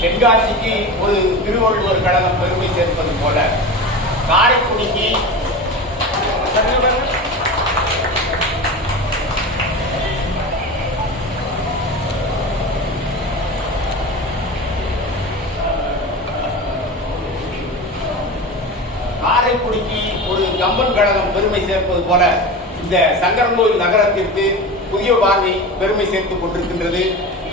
தென்காசிக்கு ஒரு திருவள்ளுவர் கழகம் பெருமை சேர்ப்பது போல காரைக்குடிக்கு காரைக்குடிக்கு ஒரு கம்பன் கழகம் பெருமை சேர்ப்பது போல இந்த சங்கரன்கோயில் நகரத்திற்கு புதிய பார்வை பெருமை சேர்த்துக் கொண்டிருக்கின்றது.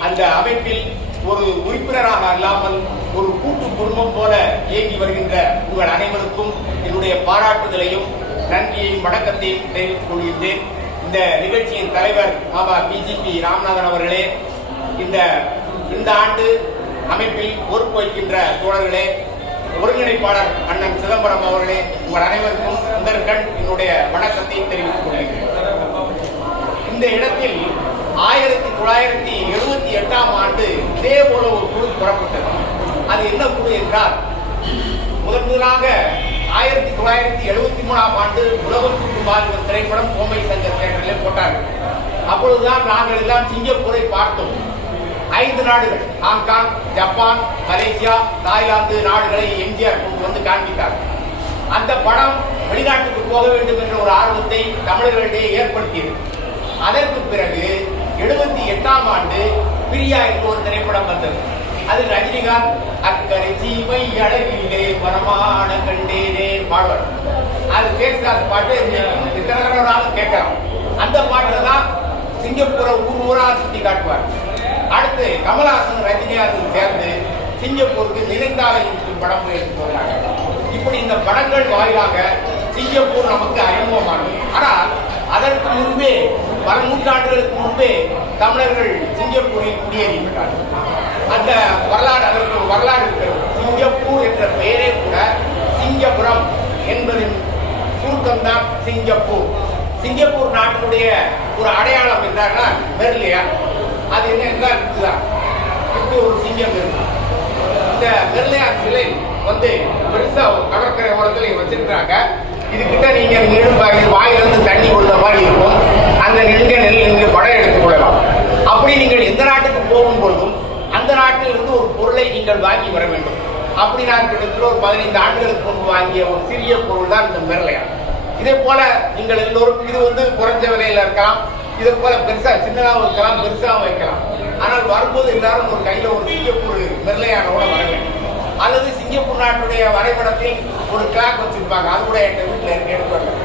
அந்த அமைப்பில் ஒரு உறுப்பினராக அல்லாமல் ஒரு கூட்டு குடும்பம் போல இயங்கி வருகின்ற உங்கள் அனைவருக்கும் என்னுடைய பாராட்டுதலையும் நன்றியையும் வணக்கத்தையும் தெரிவித்துக் கொள்கின்றேன். இந்த நிகழ்ச்சியின் தலைவர் பாபா பிஜிபி ராமநாதன் அவர்களே இந்த இந்த ஆண்டு அமைப்பில் பொறுப்பு வைக்கின்ற தோழர்களே ஒருங்கிணைப்பாளர் அண்ணன் சிதம்பரம் அவர்களே உங்கள் அனைவருக்கும் முதற்கண் என்னுடைய வணக்கத்தை தெரிவித்துக் கொள்கிறேன். இந்த இடத்தில் ஆயிரத்தி தொள்ளாயிரத்தி எழுபத்தி எட்டாம் ஆண்டு இதே போல ஒரு குழு புறப்பட்டது. அது என்ன குழு என்றால் முதன் முதலாக ஆயிரத்தி தொள்ளாயிரத்தி எழுபத்தி மூணாம் ஆண்டு உலகம் சுற்று திரைப்படம் கோமை சங்கர் தேட்டரில் போட்டார்கள். அப்பொழுதுதான் நாங்கள் எல்லாம் சிங்கப்பூரை பார்த்தோம். ஐந்து நாடுகள் ஹாங்காங் ஜப்பான் மலேசியா தாய்லாந்து நாடுகளை எம்ஜிஆர் வந்து காண்பித்தார் அந்த படம் வெளிநாட்டுக்கு போக வேண்டும் என்ற ஒரு ஆர்வத்தை தமிழர்களிடையே ஏற்படுத்தியது. அதற்கு பிறகு எழுபத்தி எட்டாம் ஆண்டு பிரியா என்று ஒரு திரைப்படம் வந்தது. அது ரஜினிகாந்த் அக்கறை சீமை அழகிலே மரமான கண்டேனே பாடுவார் அது பேசாத பாட்டு எத்தனை தடவை கேட்கலாம். அந்த பாட்டில் தான் சிங்கப்பூரை ஊர் ஊரா சுத்தி காட்டுவார். அடுத்து கமலஹாசன் ரஜினிகாந்த் சேர்ந்து சிங்கப்பூருக்கு நினைந்தாலை படம் எடுத்து வந்தாங்க இப்படி இந்த படங்கள் வாயிலாக சிங்கப்பூர் நமக்கு அறிமுகமானது. ஆனால் அதற்கு முன்பே பல நூற்றாண்டுகளுக்கு முன்பே தமிழர்கள் சிங்கப்பூரில் குடியேறிவிட்டார்கள். அந்த வரலாறு அதற்கு ஒரு வரலாறு இருக்கிறது. சிங்கப்பூர் என்ற பெயரே கூட சிங்கபுரம் என்பதின் சுருக்கம்தான் சிங்கப்பூர். சிங்கப்பூர் நாட்டினுடைய ஒரு அடையாளம் என்றாங்கன்னா மெர்லியா. அது என்ன என்றால் இதுதான் இப்படி ஒரு சிங்கம் இருக்கு? இந்த மெர்லியார் சிலை வந்து பெருசா கடற்கரை ஓரத்தில் வச்சிருக்கிறாங்க. இது கிட்ட நீங்க இழுப்பாங்க வாயிலிருந்து தண்ணி கொடுத்த மாதிரி இருக்கும். அந்த நின்று நெல் நீங்க படம் எடுத்துக் கொள்ளலாம். அப்படி நீங்கள் எந்த நாட்டுக்கு போகும் பொழுதும் அந்த நாட்டிலிருந்து ஒரு பொருளை நீங்கள் வாங்கி வர வேண்டும். அப்படி நான் கிட்டத்தில் ஒரு பதினைந்து ஆண்டுகளுக்கு முன்பு வாங்கிய ஒரு சிறிய பொருள் தான் இந்த மெர்லையார் இதே போல நீங்கள் எல்லோரும் இது வந்து குறைஞ்ச விலையில இருக்கலாம். இதே போல பெருசா சின்னதாகவும் இருக்கலாம் பெருசாகவும் வைக்கலாம். ஆனால் வரும்போது எல்லாரும் ஒரு கையில ஒரு சிங்கப்பூர் மெர்லையானோட வர வேண்டும். அல்லது சிங்கப்பூர் நாட்டுடைய வரைபடத்தில் ஒரு கிளாக் வச்சிருப்பாங்க. அது கூட எங்க வீட்டுல இருக்கு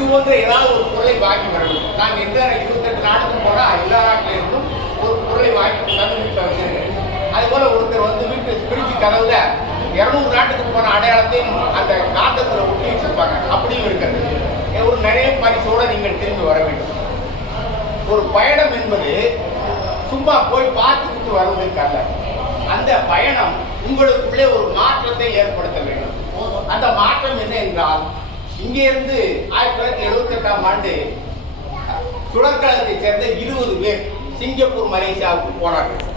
இது போன்ற ஏதாவது ஒரு பொருளை வாங்கி வரணும் நான் எந்த இருபத்தெட்டு நாட்டுக்கும் போனால் எல்லா நாட்டில இருந்தும் ஒரு பொருளை வாங்கி கொண்டாந்து வச்சிருக்கேன் அது போல ஒருத்தர் வந்து வீட்டு பிரிச்சு கதவுல இருநூறு நாட்டுக்கு போன அடையாளத்தையும் அந்த காந்தத்தில் ஒட்டி வச்சிருப்பாங்க அப்படியும் இருக்கிறது. ஒரு நிறைய பரிசோட நீங்கள் திரும்பி வர வேண்டும். ஒரு பயணம் என்பது சும்மா போய் பார்த்துக்கிட்டு வருவதற்கு அல்ல. அந்த பயணம் உங்களுக்குள்ளே ஒரு மாற்றத்தை ஏற்படுத்த வேண்டும். அந்த மாற்றம் என்ன என்றால் இங்கே இருந்து ஆயிரத்தி தொள்ளாயிரத்தி எழுபத்தி எட்டாம் ஆண்டு சுழற்கலத்தை சேர்ந்த இருபது பேர் சிங்கப்பூர் மலேசியாவுக்கு போனார்கள்.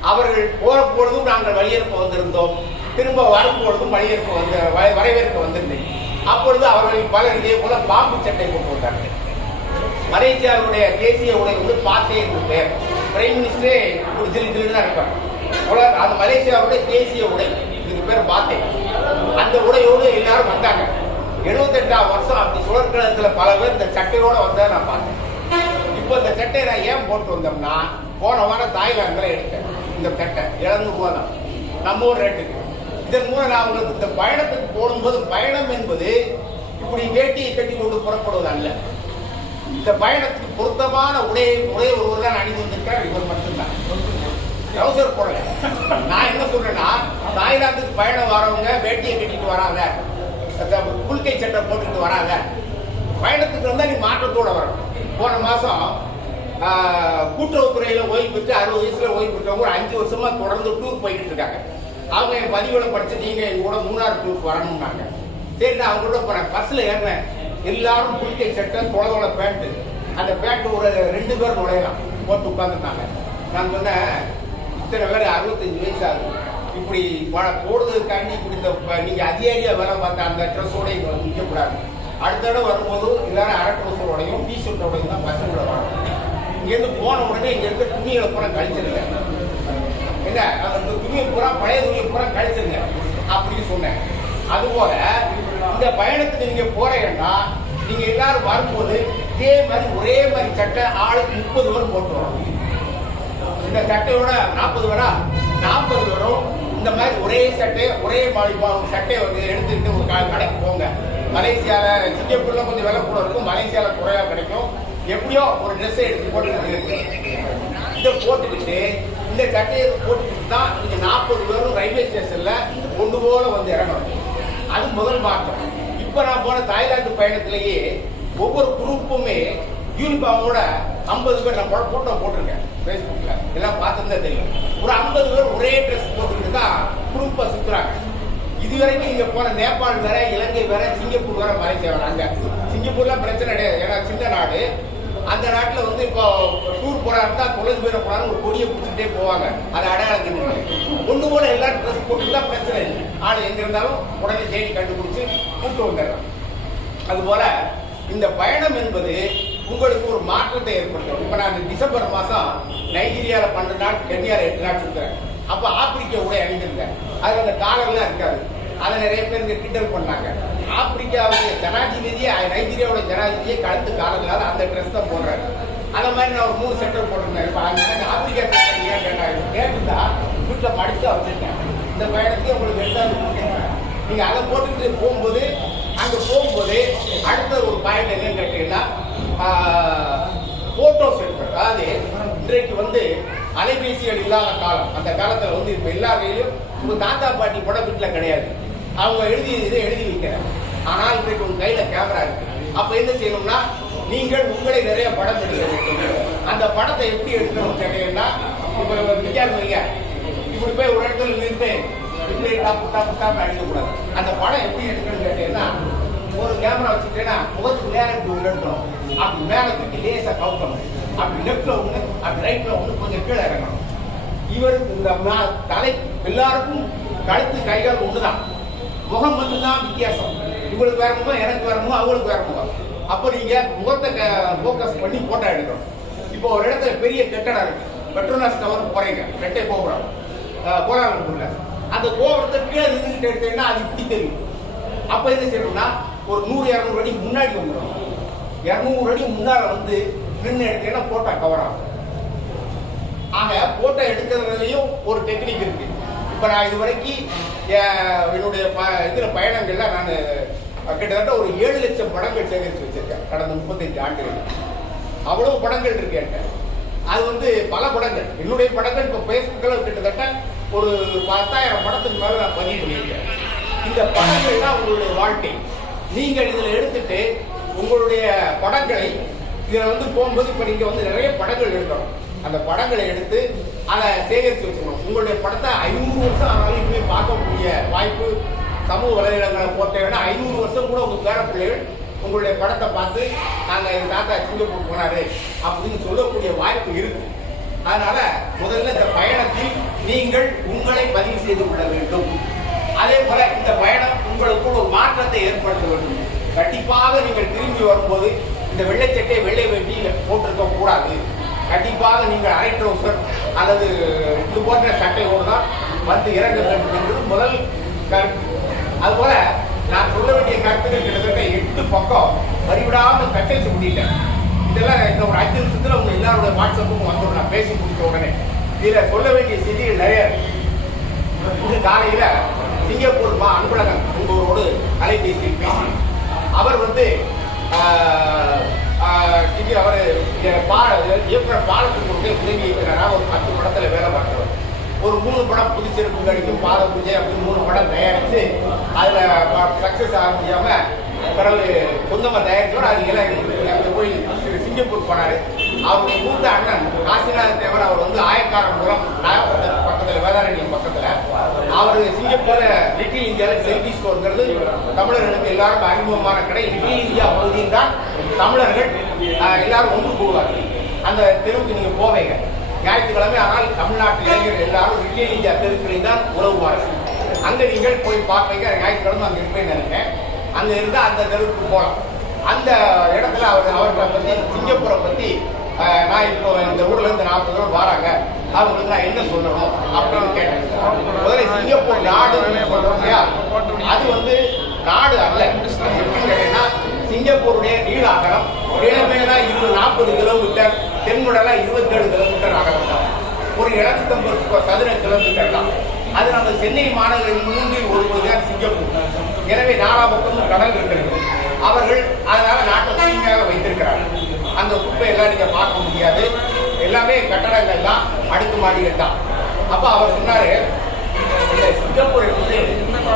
அவர்கள் போற பொழுதும் நாங்கள் வழியேற்ப வந்திருந்தோம். திரும்ப வரும் பொழுதும் வழியேற்ப வந்து வ- வரவேற்க வந்திருந்தேன் அப்பொழுது அவர்கள் பலர் இதே போல பாம்பு சட்டை கொண்டு வந்தார்கள். மலேசியாவுடைய தேசிய உடை வந்து பாத்தே என்று பெயர். பிரைம் மினிஸ்டரே ஒரு ஜில்லு ஜில்லு தான் இருப்பாங்க. உலக அந்த மலேசியாவுடைய தேசிய உடை. இதுக்கு பேர் பாத்தே அந்த உடையோடு எல்லாரும் வந்தாங்க. எழுபத்தெட்டாம் வருஷம் அப்படி சுழற்கலத்துல பல பேர் இந்த சட்டையோட வந்ததை நான் பார்த்தேன். இப்போ இந்த சட்டையை நான் ஏன் போட்டு வந்தோம்னா போன வாரம் தாய்லாந்தில் எடுத்தேன். இந்த சட்டை இழந்து ரூபா தான் நம்ம ஊர் ரேட்டுக்கு இதன் மூலம் நான் உங்களுக்கு இந்த பயணத்துக்கு போடும்போது பயணம் என்பது இப்படி வேட்டியை கட்டி கொண்டு புறப்படுவது அல்ல. இந்த பயணத்துக்கு பொருத்தமான உடையை உடைய ஒருவர் தான் அணிந்து வந்திருக்கிறார். இவர் மட்டும்தான். ட்ரௌசர் போடல. நான் என்ன சொல்றேன்னா தாய்லாந்துக்கு பயணம் வரவங்க வேட்டியை கட்டிட்டு வராங்க. புல்கை சட்டை போட்டுட்டு வராங்க. பயணத்துக்கு வந்தா நீ மாற்றத்தோட வரணும். போன மாசம் ஆஹ், கூட்டுறவுத்துறையில ஓய்வு பெற்று அறுபது வயசுல ஓய்வு பெற்றவங்க ஒரு அஞ்சு வருஷமா தொடர்ந்து டூர் போயிட்டு இருக்காங்க. அவங்க என் பதிவுல படிச்சு நீங்க என் கூட மூணார் டூர் வரணும்னாங்க. சரி நான் அவங்க கூட போறேன் பஸ்ல ஏறினேன் எல்லாரும் புல்கை சட்டை தொலைதொலை பேண்ட் அந்த பேண்ட் ஒரு ரெண்டு பேர் நுழையலாம். போட்டு உட்காந்துருந்தாங்க நான் சொன்னேன் இத்தனை பேர் அறுபத்தஞ்சு வயசு ஆகுது. இப்படி ப- போடுறதுக்காண்டி இப்படி இந்த நீங்க அதிகாரியா வேலை பார்த்த அந்த ட்ரெஸ்ஸோட இங்க நிற்கக்கூடாது அடுத்த தடவை வரும்போது எல்லாரும் அரை ட்ரெஸ்ஸோடையும் டி ஷர்ட்டோடையும் தான் பசங்களோட வரணும் இங்கேருந்து போன உடனே இங்க இருக்க துணிகளை பூரா கழிச்சிருங்க. என்ன? அந்த துணியை பூரா பழைய துணியை பூரா கழிச்சிருங்க. அப்படின்னு சொன்னேன். அதுபோல இந்த பயணத்துக்கு நீங்க போறீங்கன்னா நீங்க எல்லாரும் வரும்போது இதே மாதிரி ஒரே மாதிரி சட்டை ஆளுக்கு முப்பது பேர் போட்டு வரணும். இந்த சட்டையோட நாற்பது வரா நாற்பது வரும் இந்த மாதிரி ஒரே சட்டை ஒரே மாதிரி போ- சட்டையை வந்து எடுத்துக்கிட்டு ஒரு கடைக்கு போங்க. மலேசியால சிங்கப்பூர்ல கொஞ்சம் விலை கூட இருக்கும். மலேசியால குறையா கிடைக்கும். எப்படியோ ஒரு ட்ரெஸ்ஸை எடுத்து போட்டுக்கிட்டு இதை போட்டுக்கிட்டு இந்த சட்டையை போட்டுக்கிட்டு தான் நீங்க நாற்பது பேரும் ரயில்வே ஸ்டேஷன்ல ஒன்று போல வந்து இறங்கணும். அது முதல் மாற்றம். இப்ப நான் போன தாய்லாந்து பயணத்திலேயே ஒவ்வொரு குரூப்புமே யூனிஃபார்மோட ஐம்பது பேர் நான் போட்டோ போட்டிருக்கேன். ஃபேஸ்புக்ல எல்லாம் பார்த்துருந்தா தெரியும். ஒரு ஐம்பது பேர் ஒரே ட்ரெஸ் போட்டு தான் குரூப்பா சுத்துறாங்க. இதுவரைக்கும் இங்க போன நேபாள் வேற இலங்கை வேற சிங்கப்பூர் வேற மலேசியா வேற. அங்க சிங்கப்பூர்ல பிரச்சனை கிடையாது. ஏன்னா சின்ன நாடு. அந்த நாட்டுல வந்து இப்போ டூர் போறா இருந்தா தொலைஞ்சு போயிட போறான்னு ஒரு கொடியை பிடிச்சிட்டே போவாங்க. அதை அடையாளம் கண்டுபிடிச்சு ஒண்ணு போல எல்லாரும் ட்ரெஸ் போட்டுக்கிட்டா பிரச்சனை இல்லை. ஆள் எங்க இருந்தாலும் உடனே தேடி கண்டுபிடிச்சு கூப்பிட்டு வந்துடுறாங்க. அதுபோல இந்த பயணம் என்பது உங்களுக்கு ஒரு மாற்றத்தை ஏற்படுத்தும். இப்ப நான் டிசம்பர் மாசம் நைஜீரியால பன்னெண்டு நாள் கென்யால எட்டு நாள் சுத்துறேன். அப்ப ஆப்பிரிக்க உடை அணிந்திருந்தேன் அதில் அந்த காலர்லாம் இருக்காது. அதை நிறைய பேர் இங்க கிண்டல் பண்ணாங்க. ஆப்பிரிக்காவுடைய ஜனாதிபதியே நைஜீரியாவோட ஜனாதிபதியே கழுத்து காலங்களால அந்த ட்ரெஸ் தான் போடுறாரு. அந்த மாதிரி நான் ஒரு மூணு செட்டர் போட்டிருந்தேன். இப்ப ஆப்பிரிக்கா செட்டர் ஏன் கேட்டாங்க கேட்டுட்டா வீட்டில் படித்து வச்சிருக்கேன் இந்த பயணத்துக்கு உங்களுக்கு எடுத்தாங்க கொடுத்துருக்கேன் நீங்க அதை போட்டுக்கிட்டு போகும்போது அங்கே போகும்போது அடுத்த ஒரு பாயிண்ட் என்னன்னு கேட்டீங்கன்னா ஃபோட்டோஸ் எடுக்கிறது அதாவது இன்றைக்கு வந்து அலைபேசிகள் இல்லாத காலம். அந்த காலத்துல வந்து இப்ப எல்லா கையிலும் உங்க தாத்தா பாட்டி படம் வீட்டுல கிடையாது. அவங்க எழுதி இதை எழுதி வைக்கிறாங்க. ஆனால் இன்றைக்கு உங்க கையில கேமரா இருக்கு. அப்ப என்ன செய்யணும்னா நீங்கள் உங்களை நிறைய படம் எடுக்க வேண்டும். அந்த படத்தை எப்படி எடுக்கணும் கேட்டீங்கன்னா இப்ப விஞ்ஞானம் வைங்க இப்படி போய் ஒரு இடத்துல நின்று இப்படி டப்பு டப்பு டப்பு அடிக்கக்கூடாது அந்த படம் எப்படி எடுக்கணும்னு கேட்டீங்கன்னா ஒரு கேமரா வச்சுட்டேன்னா முகத்துக்கு நேரம் இப்படி ஒன்று அப்படி மேல தூக்கி லேசா கவுக்கணும் அப்படி லெஃப்ட்ல ஒண்ணு அப்படி ரைட்ல ஒண்ணு கொஞ்சம் கீழே இறங்கணும். இவர் இந்த மா- தலை எல்லாருக்கும் கழுத்து கைகள் ஒண்ணுதான். முகம் மட்டும்தான் வித்தியாசம். இவளுக்கு வேற முகம் எனக்கு வேற முகம் அவங்களுக்கு வேற முகம். அப்ப நீங்க முகத்தை ஃபோக்கஸ் பண்ணி போட்டோ எடுக்கணும். இப்போ ஒரு இடத்துல பெரிய கட்டடம் இருக்கு. பெட்ரோனாஸ் டவர் போறீங்க. ரெட்டை கோபுரம் அஹ், கோலாலம்பூர்ல அந்த கோபுரத்தை கீழே நின்றுட்டு எடுத்தீங்கன்னா அது இப்படி தெரியும். அப்ப என்ன செய்யணும்னா ஒரு நூறு இரநூறு அடி முன்னாடி வந்துடும். இரநூறு அடி முன்னால வந்து நின்று எடுத்தீங்கன்னா போட்டோ கவர் ஆகும். ஆக போட்டோ எடுக்கிறதுலையும் ஒரு டெக்னிக் இருக்கு. இப்ப நான் இது வரைக்கும் என்னுடைய ப- இதுல பயணங்கள்ல நான் கிட்டத்தட்ட ஒரு ஏழு லட்சம் படங்கள் சேகரித்து வச்சிருக்கேன். கடந்த முப்பத்தஞ்சு ஆண்டுகள் அவ்வளவு படங்கள் இருக்கு என்கிட்ட. அது வந்து பல படங்கள். என்னுடைய படங்கள் இப்ப பேஸ்புக்ல கிட்டத்தட்ட ஒரு பத்தாயிரம் படத்துக்கு மேல நான் பதிவு பண்ணியிருக்கேன். இந்த படங்கள் தான் உங்களுடைய வாழ்க்கை. நீங்கள் இதுல எடுத்துட்டு உங்களுடைய படங்களை இதுல வந்து போகும்போது இப்ப நீங்க வந்து நிறைய படங்கள் எடுக்கணும். அந்த படங்களை எடுத்து அதை சேகரித்து வச்சுக்கணும். உங்களுடைய படத்தை ஐநூறு வருஷம் ஆனாலும் இனிமே பார்க்கக்கூடிய வாய்ப்பு சமூக வலைதளங்களை போட்டேன்னா ஐநூறு வருஷம் கூட உங்க பேர பிள்ளைகள் உங்களுடைய படத்தை பார்த்து நாங்க எங்க தாத்தா சிங்கப்பூர் போனாரு அப்படின்னு சொல்லக்கூடிய வாய்ப்பு இருக்கு. அதனால முதல்ல இந்த பயணத்தில் நீங்கள் உங்களை பதிவு செய்து கொள்ள வேண்டும். அதே போல இந்த பயணம் உங்களுக்கு ஒரு மாற்றத்தை ஏற்படுத்த வேண்டும். கண்டிப்பாக நீங்கள் திரும்பி வரும்போது இந்த வெள்ளை சட்டை வெள்ளை வேட்டி போட்டிருக்க கூடாது. கண்டிப்பாக நீங்கள் அரை ட்ரௌசர் அல்லது இது போன்ற சட்டையோடு தான் வந்து இறங்க வேண்டும் என்பது முதல் கருத்து. அதுபோல நான் சொல்ல வேண்டிய கருத்துக்கள் கிட்டத்தட்ட எட்டு பக்கம் வரிவிடாமல் கட்டளிச்சு முடியல. இதெல்லாம் இந்த ஒரு அஞ்சு நிமிஷத்தில் உங்க எல்லாரோட வாட்ஸ்அப்புக்கும் வந்துடும். நான் பேசி முடிச்ச உடனே. இதுல சொல்ல வேண்டிய செய்திகள் நிறைய இன்று காலையில சிங்கப்பூர் மா அன்பழகன் என்பவரோடு அலைபேசியில் பேசி அவர் வந்து ஆஹ், இங்க அவர் பா இயக்குனர் பாலத்துக்கு உதவி இயக்குனராக ஒரு பத்து படத்துல வேலை பார்க்கிறவர். ஒரு மூணு படம் புதுச்செருப்பு கடிக்கும் பாத பூஜை அப்படின்னு மூணு படம் தயாரிச்சு அதுல சக்சஸ் ஆக முடியாம பிறகு சொந்தமா தயாரிச்சோட அது எல்லாம் அங்க போய் சிங்கப்பூர் போனாரு. அவருடைய மூத்த அண்ணன் காசிநாத தேவர் அவர் வந்து ஆயக்காரன் மூலம் நாகப்பட்டினம் பக்கத்துல வேதாரணி பக்கத்துல அவர் சிங்கப்பூர்ல லிட்டில் இந்தியாவில் செல்வி ஸ்கோர்ங்கிறது தமிழர்களுக்கு எல்லாரும் அறிமுகமான கடை. லிட்டில் இந்தியா பகுதியில் தான் தமிழர்கள் எல்லாரும் ஒன்று போவார்கள் அந்த தெருவுக்கு நீங்க போவீங்க. ஞாயிற்றுக்கிழமை ஆனால் தமிழ்நாட்டு இளைஞர்கள் எல்லாரும் லிட்டில் இந்தியா தெருக்களில் தான் உறவுவார்கள். அங்க நீங்கள் போய் பார்ப்பீங்க. ஞாயிற்றுக்கிழமை அங்க இருப்பேன்னு நினைக்கிறேன். அங்க இருந்தா அந்த தெருவுக்கு போகலாம் அந்த இடத்துல அவர் அவர்களை பத்தி சிங்கப்பூரை பத்தி நான் இப்போ இந்த ஊர்ல இருந்து நாற்பது பேர் வராங்க. அவங்களுக்கு நான் என்ன சொல்லணும் அப்படின்னு கேட்டேன். முதல்ல சிங்கப்பூர் நாடுன்னு சொல்றோம் இல்லையா? அது வந்து நாடு அல்ல. எப்படின்னு கேட்டீங்கன்னா சிங்கப்பூருடைய நீள அகலம் கிழமைனா இருபது நாற்பது கிலோமீட்டர் தென்முடலா இருபத்தேழு கிலோமீட்டர் அகலம் தான். ஒரு இருநூத்தம்பது சதுர கிலோமீட்டர் தான். அது நம்ம சென்னை மாநகரின் மூன்றில் ஒரு பகுதிதான் சிங்கப்பூர். எனவே நாலா பக்கமும் கடல் இருக்கிறது. அவர்கள் அதனால நாட்டை தூய்மையாக வைத்திருக்கிறார்கள். அந்த குப்பை எல்லாம் நீங்க பார்க்க முடியாது. எல்லாமே கட்டடங்கள் தான் அடுக்கு மாடிகள் தான். அப்ப அவர் சொன்னாரு இந்த சிங்கப்பூர்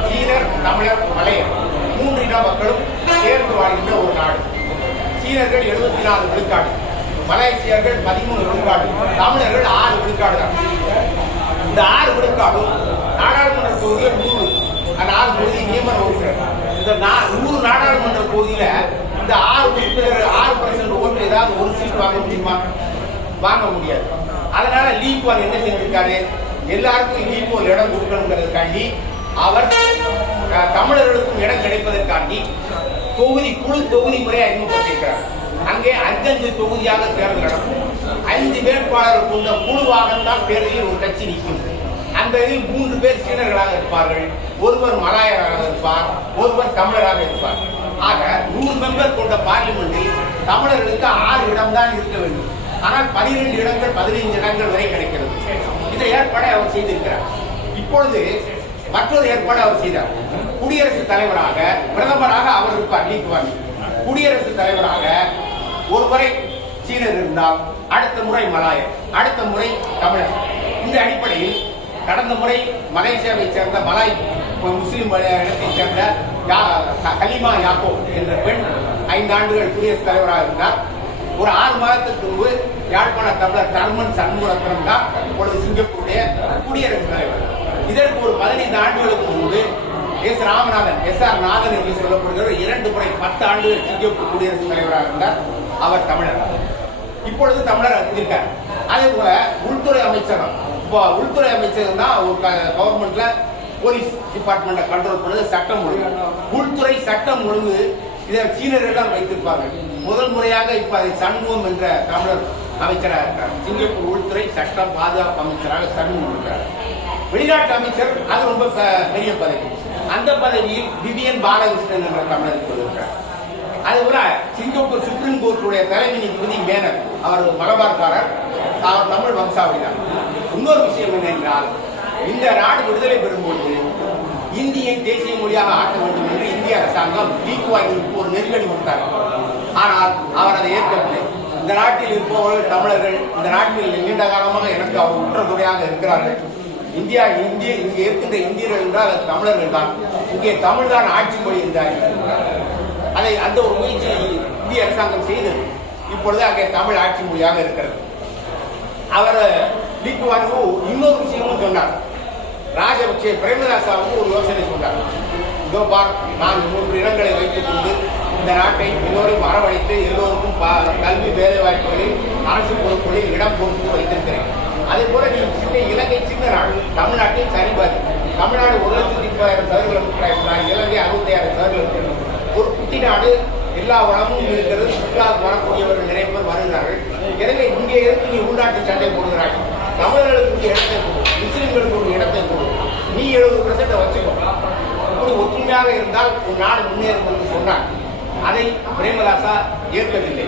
சீனர் தமிழர் மலையர் மூன்று இன மக்களும் சேர்ந்து வாழ்கின்ற ஒரு நாடு. சீனர்கள் எழுபத்தி நாலு விழுக்காடு மலேசியர்கள் பதிமூணு விழுக்காடு தமிழர்கள் ஆறு விழுக்காடு தான். இந்த ஆறு விழுக்காடும் நாடாளுமன்ற தொகுதியில் நூறு அந்த ஆறு தொகுதி நியமன உறுப்பினர். இந்த நா- நூறு நாடாளுமன்ற தொகுதியில இந்த ஆறு உறுப்பினர் ஆறு பர்சன்ட் ஓட்டு ஏதாவது ஒரு சீட் வாங்க முடியுமா? வாங்க முடியாது. அதனால லீக்வான் என்ன செஞ்சிருக்காரு? எல்லாருக்கும் ஈக்குவல் இடம் கொடுக்கணுங்கிறதுக்காண்டி அவர் தமிழர்களுக்கும் இடம் கிடைப்பதற்காண்டி தொகுதி குழு தொகுதி முறையை அறிமுகப்படுத்தியிருக்கிறார். அங்கே அஞ்சஞ்சு தொகுதியாக தேர்தல் நடக்கும். ஐந்து வேட்பாளர் கொண்ட குழுவாகத்தான் தேர்தலில் ஒரு கட்சி நிற்கும். அந்த இதில் மூன்று பேர் சீனர்களாக இருப்பார்கள். ஒருவர் மலாயராக இருப்பார் ஒருவர் தமிழராக இருப்பார். ஆக நூறு மெம்பர் கொண்ட பார்லிமெண்டில் தமிழர்களுக்கு ஆறு இடம்தான் இருக்க வேண்டும். ஆனால் பனிரெண்டு இடங்கள் பதினைந்து இடங்கள் வரை கிடைக்கிறது. இந்த ஏற்பாடை அவர் செய்திருக்கிறார். இப்பொழுது மற்றொரு ஏற்பாடு அவர் செய்தார். குடியரசுத் தலைவராக பிரதமராக அவர் இருப்பார் நீக்குவார் குடியரசுத் தலைவராக ஒரு முறை சீனர் இருந்தால் அடுத்த முறை மலாயர் அடுத்த முறை தமிழர். இந்த அடிப்படையில் கடந்த முறை மலேசியாவை சேர்ந்த மலாய் முஸ்லீம் இடத்தை சேர்ந்த யா- கலிமா யாக்கோ என்ற பெண் ஐந்து ஆண்டுகள் குடியரசுத் தலைவராக இருந்தார். ஒரு ஆறு மாதத்துக்கு முன்பு யாழ்ப்பாண தமிழர் தர்மன் சண்முகரத்னம் தான் இப்பொழுது சிங்கப்பூருடைய குடியரசுத் தலைவர். இதற்கு ஒரு பதினைந்து ஆண்டுகளுக்கு முன்பு S Ramanathan S R Nathan என்று சொல்லப்படுகிற இரண்டு முறை பத்து ஆண்டுகள் சிங்கப்பூர் குடியரசுத் தலைவராக இருந்தார். அவர் தமிழர். இப்பொழுது தமிழர் இருக்கார். அதே போல உள்துறை அமைச்சகம். இப்போ உள்துறை அமைச்சகம் தான் ஒரு கவர்மெண்ட்ல போலீஸ் டிபார்ட்மெண்ட்டை கண்ட்ரோல் பண்ணது சட்டம் ஒழுங்கு. உள்துறை சட்டம் ஒழுங்கு இதை சீனர்கள் வைத்திருப்பாங்க. வைத்திருப்பார்கள் முதல் முறையாக இப்ப அதை சண்முகம் என்ற தமிழர் அமைச்சராக இருக்கிறார் சிங்கப்பூர் உள்துறை சட்டம் பாதுகாப்பு அமைச்சராக சண்முகம் இருக்கிறார் வெளிநாட்டு அமைச்சர் அது ரொம்ப பெரிய பதவி. அந்த பதவியில் விவியன் பாலகிருஷ்ணன் என்ற தமிழர் இப்போது இருக்கிறார் அதுபோல சிங்கப்பூர் சுப்ரீம் கோர்ட்டுடைய தலைமை நீதிபதி மேனர் அவர் மலபார்காரர் அவர் தமிழ் வம்சாவளிதான். இன்னொரு விஷயம் என்னவென்றால் இந்த நாடு விடுதலை பெறும்போது இந்தியை தேசிய மொழியாக ஆக்க வேண்டும் என்று இந்திய அரசாங்கம் லீக்குவாய்க்கு ஒரு நெருக்கடி கொடுத்தார். ஆனால் அவர் அதை ஏற்கவில்லை. இந்த நாட்டில் இருப்பவர்கள் தமிழர்கள் இந்த நாட்டில் நீண்ட காலமாக எனக்கு அவர் உற்றதுடையாக இருக்கிறார்கள். இந்தியா இந்திய இங்கே இருக்கின்ற இந்தியர்கள் என்றால் அது தமிழர்கள் தான். இங்கே தமிழ் தான் ஆட்சி மொழி என்றார்கள் அதை அந்த ஒரு முயற்சியை இந்திய அரசாங்கம் செய்தது. இப்பொழுது அங்கே தமிழ் ஆட்சி மொழியாக இருக்கிறது. அவர் லீக்குவானுக்கு இன்னொரு விஷயமும் சொன்னார். ராஜபக்சே பிரேமதாசாவுக்கு ஒரு யோசனை சொன்னார். இதோ பார் நான் மூன்று இடங்களை வைத்துக் கொண்டு இந்த நாட்டை எல்லோரையும் அரவணைத்து எல்லோருக்கும் கல்வி வேலை வாய்ப்புகளில் அரசு பொறுப்புகளில் இடம் கொடுத்து வைத்திருக்கிறேன். அதே போல நீங்கள் சின்ன இலங்கை சின்ன நாடு தமிழ்நாட்டில் சரிபாதி தமிழ்நாடு ஒரு லட்சத்தி முப்பதாயிரம் சதுர கிலோமீட்டர் இருக்கிறார் இலங்கை அறுபத்தாயிரம் சதுர கிலோமீட்டர் ஒரு குட்டி நாடு எல்லா வளமும் இருக்கிறது சுற்றுலா வரக்கூடியவர்கள் நிறைய பேர் வருகிறார்கள். எனவே இங்கே இருந்து நீ உள்நாட்டு சண்டை போடுகிறாய். தமிழர்களுக்கு ஒரு இடத்தை கொடு முஸ்லீம்களுக்கு ஒரு இடத்தை கொடு. நீ எழுபது பர்சன்ட் வச்சுக்கோ. இப்படி ஒற்றுமையாக இருந்தால் ஒரு நாடு முன்னேறும் என்று சொன்னார். அதை பிரேமதாசா ஏற்கவில்லை.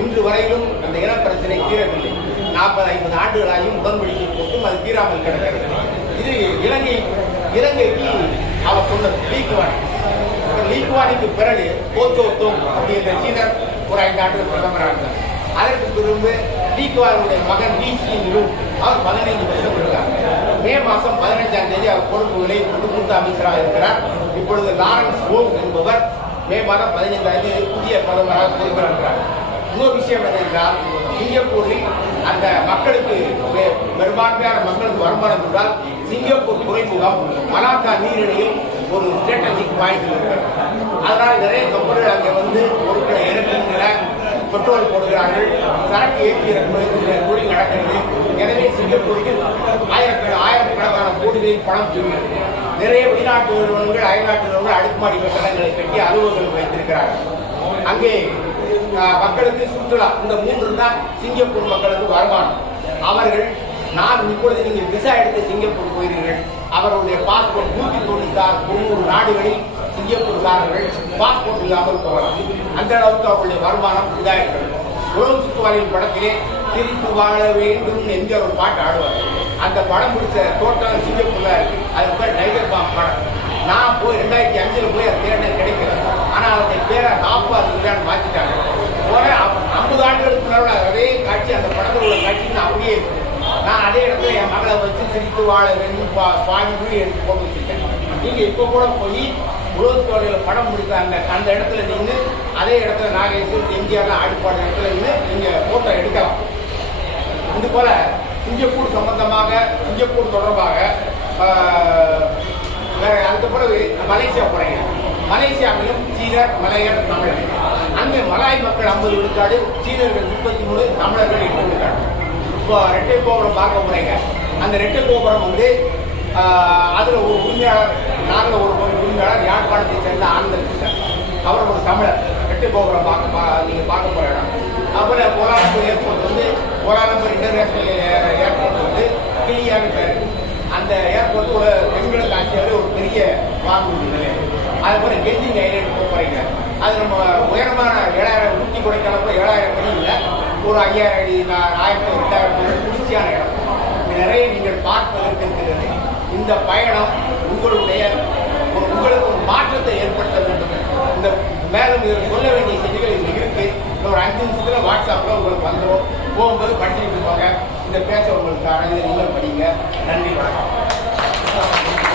இன்று வரையிலும் அந்த இன பிரச்சனை தீரவில்லை. நாற்பது ஐம்பது ஆண்டுகளாயும் உடன்படிக்கை போட்டும் அது தீராமல் கிடக்கிறது. இது இலங்கை இலங்கைக்கு அவர் சொன்னது லீக்குவாணி. லீக்குவாணிக்கு பிறகு போச்சோத்தோம் அப்படின்ற சீனர் ஒரு ஐந்து ஆண்டுகள் பிரதமராக இருந்தார். அதற்கு பிறகு லீக்குவானுடைய மகன் வி அவர் பதினைந்து வருஷம் இருக்கார் மே மாதம் பதினைஞ்சாம் தேதி அவர் பொறுப்புகளை மூத்த அமைச்சராக இருக்கிறார். இப்பொழுது லாரன்ஸ் ஓம் என்பவர் மே மாதம் பதினைந்தாம் தேதி புதிய பிரதமராக பொறுப்பேற்கிறார் இன்னொரு விஷயம் என்னென்றால் சிங்கப்பூரில் அந்த மக்களுக்கு பெரும்பான்மையான மக்களுக்கு வருமானம் என்றால் சிங்கப்பூர் துறைமுகம் மலாக்கா நீரிணையில் ஒரு ஸ்ட்ராட்டஜிக் பாயிண்ட் இருக்கிறது அதனால் நிறைய கப்பல்கள் அங்கே வந்து பொருட்களை இறக்குகின்றன பெட்ரோல் போடுகிறார்கள் சரக்கு ஏற்றி இறக்குமதி தொழில் நடக்கிறது. எனவே சிங்கப்பூருக்கு ஆயிரக்கண ஆயிரக்கணக்கான கோடிகளில் பணம் சொல்கிறது நிறைய வெளிநாட்டு நிறுவனங்கள் அயல்நாட்டு நிறுவனங்கள் அடுக்குமாடி கட்டடங்களை கட்டி அலுவலகங்கள் வைத்திருக்கிறார்கள். அங்கே மக்களுக்கு சுற்றுலா இந்த மூன்று தான் சிங்கப்பூர் மக்களுக்கு வருமானம். அவர்கள் நான் இப்பொழுது நீங்கள் விசா எடுத்து சிங்கப்பூர் போயிருக்கீர்கள் அவருடைய பாஸ்போர்ட் நூற்றி தொண்ணூத்தாறு தொண்ணூறு நாடுகளில் சிங்கப்பூர்காரர்கள் பாஸ்போர்ட் இல்லாமல் போகலாம். அந்த அளவுக்கு அவருடைய வருமானம் இதாகிறது உலகம் சுற்றுவாரின் படத்திலே சிரித்து வாழ வேண்டும் என்கிற ஒரு பாட்டு ஆடுவார் அந்த படம் பிடிச்ச தோட்டம் சிங்கப்பூர்ல இருக்கு. அது பேர் டைகர் படம் நான் போய் ரெண்டாயிரத்தி அஞ்சில் போய் அது தேடினது கிடைக்கல. ஆனால் அதனுடைய பேரை நாப்பா அதுதான் மாற்றிட்டாங்க போன ஐம்பது ஆண்டுகளுக்கு முன்னாடி அதே காட்சி அந்த படத்தில் உள்ள காட்சி அப்படியே இருக்கு. நான் அதே இடத்துல என் மகளை வச்சு சிரித்து வாழ வேண்டும் பா- சுவாமி கூட எடுத்து போட்டு வச்சுருக்கேன். நீங்கள் இப்போ கூட போய் உலகத்தோடையில படம் முடித்த அந்த அந்த இடத்துல நின்று அதே இடத்துல நாகேஸ்வரர் எம்ஜிஆர்லாம் ஆடிப்பாடு இடத்துல நின்று நீங்கள் ஃபோட்டோ எடுக்கலாம். இது போல சிங்கப்பூர் சம்பந்தமாக சிங்கப்பூர் தொடர்பாக அதுக்கு பிறகு மலேசியா போறீங்க. மலேசியாவிலும் சீனர் மலையர் தமிழர். அங்கே மலாய் மக்கள் ஐம்பது விழுக்காடு சீனர்கள் முப்பத்தி மூணு தமிழர்கள் எட்டு விழுக்காடு. இப்போ ரெட்டை கோபுரம் பார்க்க போறீங்க. அந்த ரெட்டை கோபுரம் வந்து அதில் அதுல ஒரு உரிமையாளர் நாங்கள் ஒரு உரிமையாளர் யாழ்ப்பாணத்தை சேர்ந்த ஆனந்தன் கிருஷ்ணன் அவர் ஒரு தமிழர். ரெட்டை கோபுரம் பார்க்க பா- நீங்க பார்க்க போற இடம். அப்புறம் கோலாலம்பூர் ஏர்போர்ட் வந்து கோலாலம்பூர் இன்டர்நேஷனல் ஏர்போர்ட் வந்து கிளியான்னு பேரு. அந்த ஏர்போர்ட் ஒரு பெண்களுக்கு ஆட்சியாவது ஒரு பெரிய வாங்குவது அது போல கெஞ்சிங் ஐலேண்ட் போறீங்க அது நம்ம உயரமான ஏழாயிரம் ஊட்டி கொடைக்கானப்ப ஏழாயிரம் அடி இல்லை. ஒரு ஐயாயிரம் அடி ஆயிரத்தி எட்டாயிரம் அடி குளிர்ச்சியான இடம். நிறைய நீங்கள் பார்ப்பதற்கு இருக்கிறது. இந்த பயணம் உங்களுடைய உங்களுக்கு ஒரு மாற்றத்தை ஏற்படுத்த வேண்டும். இந்த மேலும் இதில் சொல்ல வேண்டிய செய்திகள் இங்கே இருக்கு. ஒரு அஞ்சு நிமிஷத்தில் வாட்ஸ்அப்பில் உங்களுக்கு வந்துடும் போகும்போது படிச்சுட்டு இருப்பாங்க. இந்த பேச்சை உங்களுக்கு அழகு நீங்கள் படிங்க. நன்றி வணக்கம்.